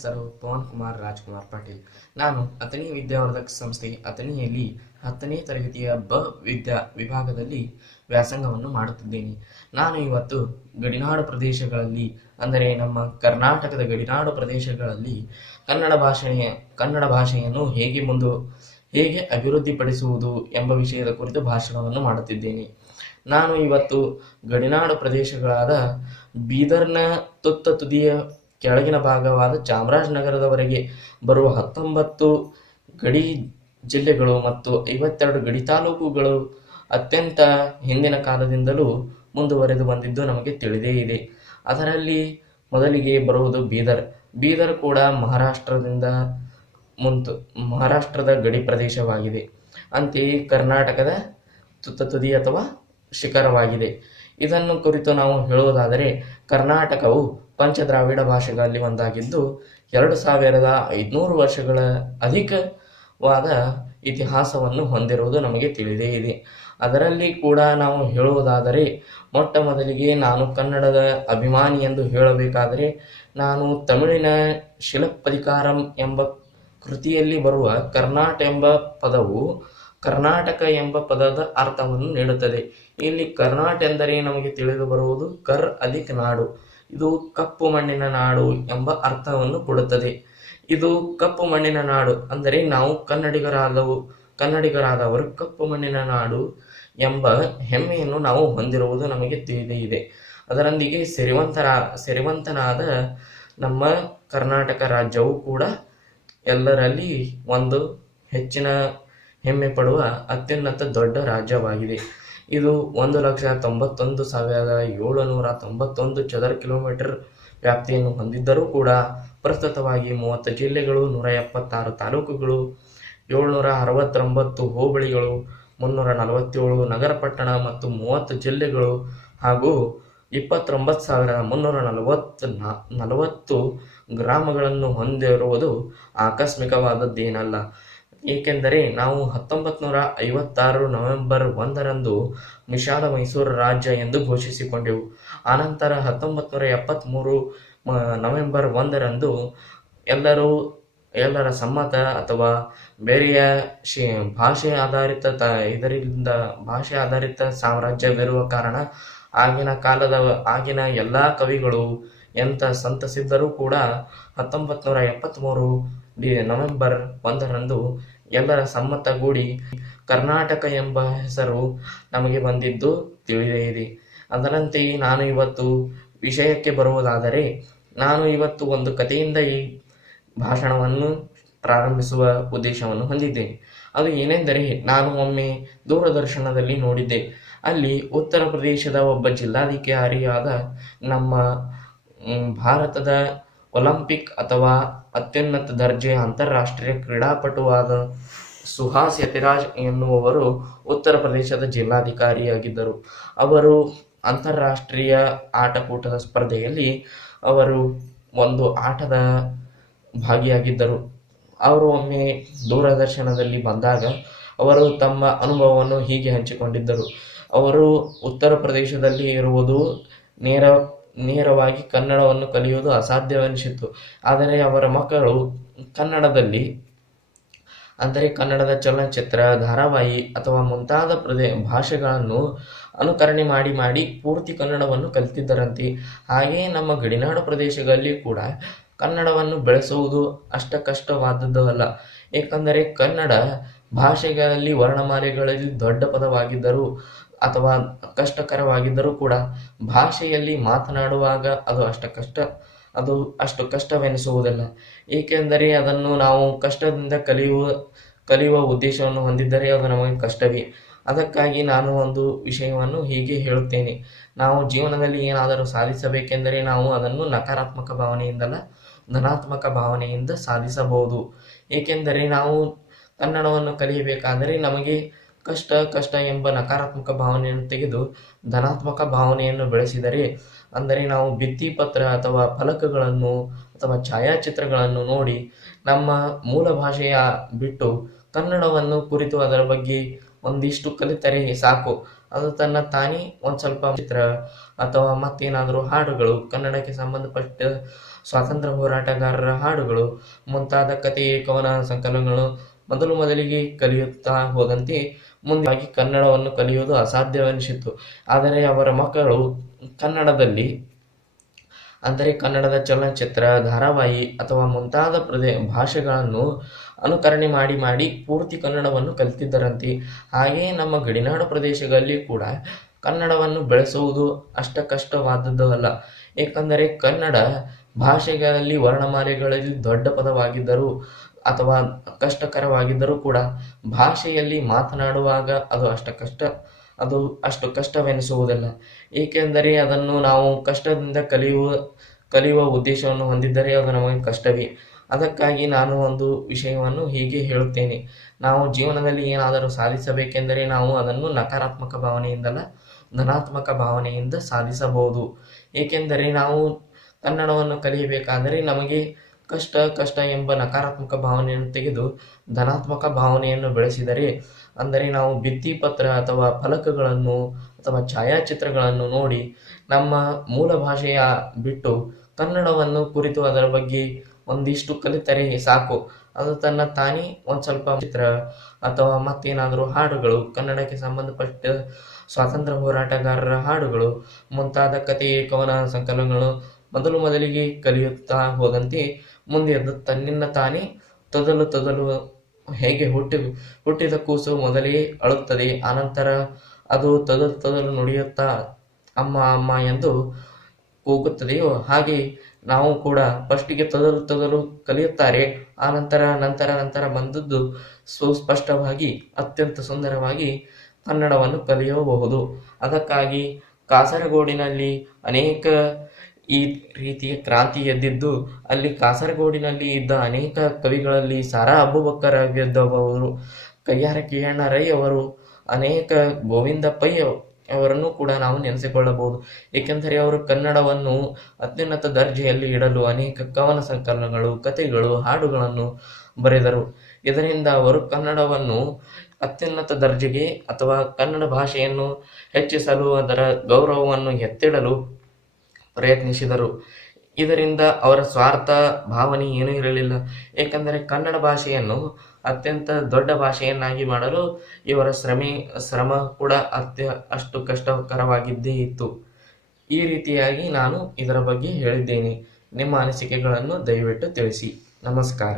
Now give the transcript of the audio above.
ಹೆಸರು ಪವನ್ ಕುಮಾರ್ ರಾಜ್ಕುಮಾರ್ ಪಾಟೀಲ್. ನಾನು ಅಥಣಿ ವಿದ್ಯಾವರ್ಧಕ ಸಂಸ್ಥೆ ಅಥಣಿಯಲ್ಲಿ 10ನೇ ತರಗತಿಯ ವಿಭಾಗದಲ್ಲಿ ವ್ಯಾಸಂಗವನ್ನು ಮಾಡುತ್ತಿದ್ದೇನೆ. ನಾನು ಇವತ್ತು ಗಡಿನಾಡು ಪ್ರದೇಶಗಳಲ್ಲಿ, ಅಂದರೆ ನಮ್ಮ ಕರ್ನಾಟಕದ ಗಡಿನಾಡು ಪ್ರದೇಶಗಳಲ್ಲಿ ಕನ್ನಡ ಭಾಷೆಯನ್ನು ಹೇಗೆ ಅಭಿವೃದ್ಧಿಪಡಿಸುವುದು ಎಂಬ ವಿಷಯದ ಕುರಿತು ಭಾಷಣವನ್ನು ಮಾಡುತ್ತಿದ್ದೇನೆ. ನಾನು ಇವತ್ತು ಗಡಿನಾಡು ಪ್ರದೇಶಗಳಾದ ಬೀದರ್ನ ತುತ್ತ ತುದಿಯ ಕೆಳಗಿನ ಭಾಗವಾದ ಚಾಮರಾಜನಗರದವರೆಗೆ ಬರುವ 19 ಗಡಿ ಜಿಲ್ಲೆಗಳು ಮತ್ತು 52 ಗಡಿ ತಾಲೂಕುಗಳು ಅತ್ಯಂತ ಹಿಂದಿನ ಕಾಲದಿಂದಲೂ ಮುಂದುವರೆದು ಬಂದಿದ್ದು ನಮಗೆ ತಿಳಿದೇ ಇದೆ. ಅದರಲ್ಲಿ ಮೊದಲಿಗೆ ಬರುವುದು ಬೀದರ್ ಕೂಡ ಮಹಾರಾಷ್ಟ್ರದ ಗಡಿ ಪ್ರದೇಶವಾಗಿದೆ. ಅಂತೆಯೇ ಕರ್ನಾಟಕದ ತುತ್ತ ತುದಿ ಅಥವಾ ಶಿಖರವಾಗಿದೆ. ಇದನ್ನು ಕುರಿತು ನಾವು ಹೇಳುವುದಾದರೆ, ಕರ್ನಾಟಕವು ಪಂಚದ್ರಾವಿಡ ಭಾಷೆಗಳಲ್ಲಿ ಒಂದಾಗಿದ್ದು 2500 ವರ್ಷಗಳ ಅಧಿಕವಾದ ಇತಿಹಾಸವನ್ನು ಹೊಂದಿರುವುದು ನಮಗೆ ತಿಳಿದೇ ಇದೆ. ಅದರಲ್ಲಿ ಕೂಡ ನಾವು ಹೇಳುವುದಾದರೆ, ಮೊಟ್ಟ ಮೊದಲಿಗೆ ನಾನು ಕನ್ನಡದ ಅಭಿಮಾನಿ ಎಂದು ಹೇಳಬೇಕಾದರೆ, ನಾನು ತಮಿಳಿನ ಶಿಲಪ್ಪದಿಕಾರಂ ಎಂಬ ಕೃತಿಯಲ್ಲಿ ಬರುವ ಕರ್ನಾಟಕ ಎಂಬ ಪದದ ಅರ್ಥವನ್ನು ನೀಡುತ್ತದೆ. ಇಲ್ಲಿ ಕರ್ನಾಟ ಎಂದರೆ ನಮಗೆ ತಿಳಿದು ಬರುವುದು ಕರ್ ಅಧಿಕ್ ನಾಡು, ಇದು ಕಪ್ಪು ಮಣ್ಣಿನ ನಾಡು ಎಂಬ ಅರ್ಥವನ್ನು ಕೊಡುತ್ತದೆ. ಇದು ಕಪ್ಪು ಮಣ್ಣಿನ ನಾಡು ಅಂದರೆ ನಾವು ಕನ್ನಡಿಗರಾದವರು ಕಪ್ಪು ಮಣ್ಣಿನ ನಾಡು ಎಂಬ ಹೆಮ್ಮೆಯನ್ನು ನಾವು ಹೊಂದಿರುವುದು ನಮಗೆ ತಿಳಿದೇ ಇದೆ. ಅದರೊಂದಿಗೆ ಸಿರಿವಂತನಾದ ನಮ್ಮ ಕರ್ನಾಟಕ ರಾಜ್ಯವು ಕೂಡ ಎಲ್ಲರಲ್ಲಿ ಒಂದು ಹೆಚ್ಚಿನ ಹೆಮ್ಮೆ ಪಡುವ ಅತ್ಯುನ್ನತ ದೊಡ್ಡ ರಾಜ್ಯವಾಗಿದೆ. ಇದು 1,91,791 ಚದರ ಕಿಲೋಮೀಟರ್ ವ್ಯಾಪ್ತಿಯನ್ನು ಹೊಂದಿದ್ದರೂ ಕೂಡ ಪ್ರಸ್ತುತವಾಗಿ 30 ಜಿಲ್ಲೆಗಳು, 176 ತಾಲೂಕುಗಳು, 769 ಹೋಬಳಿಗಳು, 347 ನಗರ ಪಟ್ಟಣ ಮತ್ತು 30 ಜಿಲ್ಲೆಗಳು ಹಾಗೂ 29,340 ಗ್ರಾಮಗಳನ್ನು ಹೊಂದಿರುವುದು ಆಕಸ್ಮಿಕವಾದದ್ದೇನಲ್ಲ. ಏಕೆಂದರೆ ನಾವು 1956 ನವೆಂಬರ್ 1ರಂದು ನಿಷಾದ ಮೈಸೂರು ರಾಜ್ಯ ಎಂದು ಘೋಷಿಸಿಕೊಂಡೆವು. ಆನಂತರ 1973 ನವೆಂಬರ್ 1ರಂದು ಎಲ್ಲರ ಸಮ್ಮತ ಅಥವಾ ಬೇರೆಯ ಭಾಷೆ ಆಧಾರಿತ ಸಾಮ್ರಾಜ್ಯವಿರುವ ಕಾರಣ ಆಗಿನ ಎಲ್ಲ ಕವಿಗಳು ಎಂಥ ಸಂತಸಿದ್ದರೂ ಕೂಡ 1973 ನವೆಂಬರ್ 1ರಂದು ಎಲ್ಲರ ಸಮ್ಮತಗೂಡಿ ಕರ್ನಾಟಕ ಎಂಬ ಹೆಸರು ನಮಗೆ ಬಂದಿದ್ದು ತಿಳಿದೇ ಇದೆ. ಅದರಂತೆಯೇ ನಾನು ಇವತ್ತು ವಿಷಯಕ್ಕೆ ಬರುವುದಾದರೆ, ನಾನು ಇವತ್ತು ಒಂದು ಕಥೆಯಿಂದ ಈ ಭಾಷಣವನ್ನು ಪ್ರಾರಂಭಿಸುವ ಉದ್ದೇಶವನ್ನು ಹೊಂದಿದ್ದೇನೆ. ಅದು ಏನೆಂದರೆ, ನಾನು ಒಮ್ಮೆ ದೂರದರ್ಶನದಲ್ಲಿ ನೋಡಿದ್ದೆ. ಅಲ್ಲಿ ಉತ್ತರ ಪ್ರದೇಶದ ಒಬ್ಬ ಜಿಲ್ಲಾಧಿಕಾರಿಯಾದ ನಮ್ಮ ಭಾರತದ ಒಲಿಂಪಿಕ್ ಅಥವಾ ಅತ್ಯುನ್ನತ ದರ್ಜೆಯ ಅಂತಾರಾಷ್ಟ್ರೀಯ ಕ್ರೀಡಾಪಟುವಾದ ಸುಹಾಸ್ ಯತಿರಾಜ್ ಎನ್ನುವವರು ಉತ್ತರ ಪ್ರದೇಶದ ಜಿಲ್ಲಾಧಿಕಾರಿಯಾಗಿದ್ದರು. ಅವರು ಅಂತಾರಾಷ್ಟ್ರೀಯ ಆಟಕೂಟದ ಸ್ಪರ್ಧೆಯಲ್ಲಿ ಅವರು ಒಂದು ಆಟದ ಭಾಗಿಯಾಗಿದ್ದರು. ಅವರು ಒಮ್ಮೆ ದೂರದರ್ಶನದಲ್ಲಿ ಬಂದಾಗ ಅವರು ತಮ್ಮ ಅನುಭವವನ್ನು ಹೀಗೆ ಹಂಚಿಕೊಂಡಿದ್ದರು. ಅವರು ಉತ್ತರ ಪ್ರದೇಶದಲ್ಲಿ ಇರುವುದು ನೇರವಾಗಿ ಕನ್ನಡವನ್ನು ಕಲಿಯುವುದು ಅಸಾಧ್ಯವೆನಿಸಿತು. ಆದರೆ ಅವರ ಮಕ್ಕಳು ಕನ್ನಡದಲ್ಲಿ, ಅಂದರೆ ಕನ್ನಡದ ಚಲನಚಿತ್ರ, ಧಾರಾವಾಹಿ ಅಥವಾ ಮುಂತಾದ ಭಾಷೆಗಳನ್ನು ಅನುಕರಣೆ ಮಾಡಿ ಪೂರ್ತಿ ಕನ್ನಡವನ್ನು ಕಲಿತಿದ್ದರಂತೆ. ಹಾಗೆಯೇ ನಮ್ಮ ಗಡಿನಾಡು ಪ್ರದೇಶಗಳಲ್ಲಿ ಕೂಡ ಕನ್ನಡವನ್ನು ಬೆಳೆಸುವುದು ಅಷ್ಟ ಕಷ್ಟವಾದದ್ದು ಅಲ್ಲ. ಏಕೆಂದರೆ ಕನ್ನಡ ಭಾಷೆಗಳಲ್ಲಿ ವರ್ಣಮಾಲೆಗಳಲ್ಲಿ ದೊಡ್ಡ ಪದವಾಗಿದ್ದರೂ ಅಥವಾ ಕಷ್ಟಕರವಾಗಿದ್ದರೂ ಕೂಡ ಭಾಷೆಯಲ್ಲಿ ಮಾತನಾಡುವಾಗ ಅದು ಅಷ್ಟು ಕಷ್ಟವೆನಿಸುವುದಿಲ್ಲ. ಏಕೆಂದರೆ ಅದನ್ನು ನಾವು ಕಷ್ಟದಿಂದ ಕಲಿಯುವ ಉದ್ದೇಶವನ್ನು ಹೊಂದಿದ್ದರೆ ಅದು ನಮಗೆ ಕಷ್ಟವೇ. ಅದಕ್ಕಾಗಿ ನಾನು ಒಂದು ವಿಷಯವನ್ನು ಹೀಗೆ ಹೇಳುತ್ತೇನೆ. ನಾವು ಜೀವನದಲ್ಲಿ ಏನಾದರೂ ಸಾಧಿಸಬೇಕೆಂದರೆ ನಾವು ಅದನ್ನು ನಕಾರಾತ್ಮಕ ಭಾವನೆಯಿಂದಲ್ಲ, ಧನಾತ್ಮಕ ಭಾವನೆಯಿಂದ ಸಾಧಿಸಬಹುದು. ಏಕೆಂದರೆ ನಾವು ಕನ್ನಡವನ್ನು ಕಲಿಯಬೇಕಾದರೆ ನಮಗೆ ಕಷ್ಟ ಎಂಬ ನಕಾರಾತ್ಮಕ ಭಾವನೆಯನ್ನು ತೆಗೆದು ಧನಾತ್ಮಕ ಭಾವನೆಯನ್ನು ಬೆಳೆಸಿದರೆ, ಅಂದರೆ ನಾವು ಭಿತ್ತಿಪತ್ರ ಅಥವಾ ಫಲಕಗಳನ್ನು ಅಥವಾ ಛಾಯಾಚಿತ್ರಗಳನ್ನು ನೋಡಿ ನಮ್ಮ ಮೂಲ ಭಾಷೆಯ ಬಿಟ್ಟು ಕನ್ನಡವನ್ನು ಕುರಿತು ಅದರ ಬಗ್ಗೆ ಒಂದಿಷ್ಟು ಕಲಿತರೆ ಸಾಕು. ಅದು ತನ್ನ ತಾನೇ ಒಂದು ಸ್ವಲ್ಪ ಚಿತ್ರ ಅಥವಾ ಮತ್ತೇನಾದರೂ ಹಾಡುಗಳು, ಕನ್ನಡಕ್ಕೆ ಸಂಬಂಧಪಟ್ಟ ಸ್ವಾತಂತ್ರ್ಯ ಹೋರಾಟಗಾರರ ಹಾಡುಗಳು ಮುಂತಾದ ಕಥೆ ಕವನ ಸಂಕಲನಗಳು ಮೊದಲಿಗೆ ಕಲಿಯುತ್ತಾ ಹೋದಂತೆ ಮುಂದಾಗಿ ಕನ್ನಡವನ್ನು ಕಲಿಯುವುದು ಅಸಾಧ್ಯವೆನಿಸಿತು. ಆದರೆ ಅವರ ಮಕ್ಕಳು ಕನ್ನಡದಲ್ಲಿ, ಅಂದರೆ ಕನ್ನಡದ ಚಲನಚಿತ್ರ, ಧಾರಾವಾಹಿ ಅಥವಾ ಮುಂತಾದ ಭಾಷೆಗಳನ್ನು ಅನುಕರಣೆ ಮಾಡಿ ಪೂರ್ತಿ ಕನ್ನಡವನ್ನು ಕಲಿತಿದ್ದರಂತೆ. ಹಾಗೆಯೇ ನಮ್ಮ ಗಡಿನಾಡು ಪ್ರದೇಶಗಳಲ್ಲಿ ಕೂಡ ಕನ್ನಡವನ್ನು ಬೆಳೆಸುವುದು ಅಷ್ಟ ಕಷ್ಟವಾದದ್ದು ಅಲ್ಲ. ಏಕೆಂದರೆ ಕನ್ನಡ ಭಾಷೆಗಳಲ್ಲಿ ವರ್ಣಮಾಲೆಗಳಲ್ಲಿ ದೊಡ್ಡ ಪದವಾಗಿದ್ದರೂ ಅಥವಾ ಕಷ್ಟಕರವಾಗಿದ್ದರೂ ಕೂಡ ಭಾಷೆಯಲ್ಲಿ ಮಾತನಾಡುವಾಗ ಅದು ಅಷ್ಟು ಕಷ್ಟವೆನಿಸುವುದಿಲ್ಲ. ಏಕೆಂದರೆ ಅದನ್ನು ನಾವು ಕಷ್ಟದಿಂದ ಕಲಿಯುವ ಉದ್ದೇಶವನ್ನು ಹೊಂದಿದ್ದರೆ ಅದು ನಮಗೆ ಕಷ್ಟವೇ. ಅದಕ್ಕಾಗಿ ನಾನು ಒಂದು ವಿಷಯವನ್ನು ಹೀಗೆ ಹೇಳುತ್ತೇನೆ. ನಾವು ಜೀವನದಲ್ಲಿ ಏನಾದರೂ ಸಾಧಿಸಬೇಕೆಂದರೆ ನಾವು ಅದನ್ನು ನಕಾರಾತ್ಮಕ ಭಾವನೆಯಿಂದಲ್ಲ, ಧನಾತ್ಮಕ ಭಾವನೆಯಿಂದ ಸಾಧಿಸಬಹುದು. ಏಕೆಂದರೆ ನಾವು ಕನ್ನಡವನ್ನು ಕಲಿಯಬೇಕಾದರೆ ನಮಗೆ ಕಷ್ಟ ಎಂಬ ನಕಾರಾತ್ಮಕ ಭಾವನೆಯನ್ನು ತೆಗೆದು ಧನಾತ್ಮಕ ಭಾವನೆಯನ್ನು ಬೆಳೆಸಿದರೆ, ಅಂದರೆ ನಾವು ಭಿತ್ತಿಪತ್ರ ಅಥವಾ ಫಲಕಗಳನ್ನು ಅಥವಾ ಛಾಯಾಚಿತ್ರಗಳನ್ನು ನೋಡಿ ನಮ್ಮ ಮೂಲ ಭಾಷೆಯ ಬಿಟ್ಟು ಕನ್ನಡವನ್ನು ಕುರಿತು ಅದರ ಬಗ್ಗೆ ಒಂದಿಷ್ಟು ಕಲಿತರೆ ಸಾಕು. ಅದು ತನ್ನ ತಾನೇ ಒಂದು ಸ್ವಲ್ಪ ಚಿತ್ರ ಅಥವಾ ಮತ್ತೇನಾದರೂ ಹಾಡುಗಳು, ಕನ್ನಡಕ್ಕೆ ಸಂಬಂಧಪಟ್ಟ ಸ್ವಾತಂತ್ರ್ಯ ಹೋರಾಟಗಾರರ ಹಾಡುಗಳು ಮುಂತಾದ ಕಥೆ ಕವನ ಸಂಕಲನಗಳು ಮೊದಲಿಗೆ ಕಲಿಯುತ್ತಾ ಹೋದಂತೆ ಮುಂದೆ ಅದು ತನ್ನಿಂದ ತಾನೇ ತೊದಲು ಹೇಗೆ ಹುಟ್ಟಿದ ಕೂಸು ಮೊದಲೇ ಅಳುತ್ತದೆ, ಆನಂತರ ಅದು ತೊದಲು ನುಡಿಯುತ್ತಾ ಅಮ್ಮ ಅಮ್ಮ ಎಂದು ಕೂಗುತ್ತದೆಯೋ ಹಾಗೆ ನಾವು ಕೂಡ ಫಸ್ಟಿಗೆ ತೊದಲು ಕಲಿಯುತ್ತಾರೆ. ನಂತರ ಬಂದದ್ದು ಸುಸ್ಪಷ್ಟವಾಗಿ ಅತ್ಯಂತ ಸುಂದರವಾಗಿ ಕನ್ನಡವನ್ನು ಕಲಿಯಬಹುದು. ಅದಕ್ಕಾಗಿ ಕಾಸರಗೋಡಿನಲ್ಲಿ ಅನೇಕ ಈ ರೀತಿಯ ಕ್ರಾಂತಿ ಎದ್ದಿದ್ದು, ಅಲ್ಲಿ ಕಾಸರಗೋಡಿನಲ್ಲಿ ಇದ್ದ ಅನೇಕ ಕವಿಗಳಲ್ಲಿ ಸಾರಾ ಅಬೂಬಕ್ಕರ್ ಆಗಿದ್ದವರು, ಕಯ್ಯಾರ ಕಿಯಣ್ಣ ರೈ ಅವರು, ಅನೇಕ ಗೋವಿಂದ ಪೈ ಅವರನ್ನು ಕೂಡ ನಾವು ನೆನೆಸಿಕೊಳ್ಳಬಹುದು. ಏಕೆಂದರೆ ಅವರು ಕನ್ನಡವನ್ನು ಅತ್ಯುನ್ನತ ದರ್ಜೆಯಲ್ಲಿ ಇಡಲು ಅನೇಕ ಕವನ ಸಂಕಲನಗಳು, ಕಥೆಗಳು, ಹಾಡುಗಳನ್ನು ಬರೆದರು. ಇದರಿಂದ ಅವರು ಕನ್ನಡವನ್ನು ಅತ್ಯುನ್ನತ ದರ್ಜೆಗೆ ಅಥವಾ ಕನ್ನಡ ಭಾಷೆಯನ್ನು ಹೆಚ್ಚಿಸಲು, ಅದರ ಗೌರವವನ್ನು ಎತ್ತಿಡಲು ಪ್ರಯತ್ನಿಸಿದರು. ಇದರಿಂದ ಅವರ ಸ್ವಾರ್ಥ ಭಾವನೆ ಏನೂ ಇರಲಿಲ್ಲ. ಏಕೆಂದರೆ ಕನ್ನಡ ಭಾಷೆಯನ್ನು ಅತ್ಯಂತ ದೊಡ್ಡ ಭಾಷೆಯನ್ನಾಗಿ ಮಾಡಲು ಇವರ ಶ್ರಮ ಕೂಡ ಅಷ್ಟು ಕಷ್ಟಕರವಾಗಿದ್ದೇ ಇತ್ತು. ಈ ರೀತಿಯಾಗಿ ನಾನು ಇದರ ಬಗ್ಗೆ ಹೇಳಿದ್ದೇನೆ. ನಿಮ್ಮ ಅನಿಸಿಕೆಗಳನ್ನು ದಯವಿಟ್ಟು ತಿಳಿಸಿ. ನಮಸ್ಕಾರ.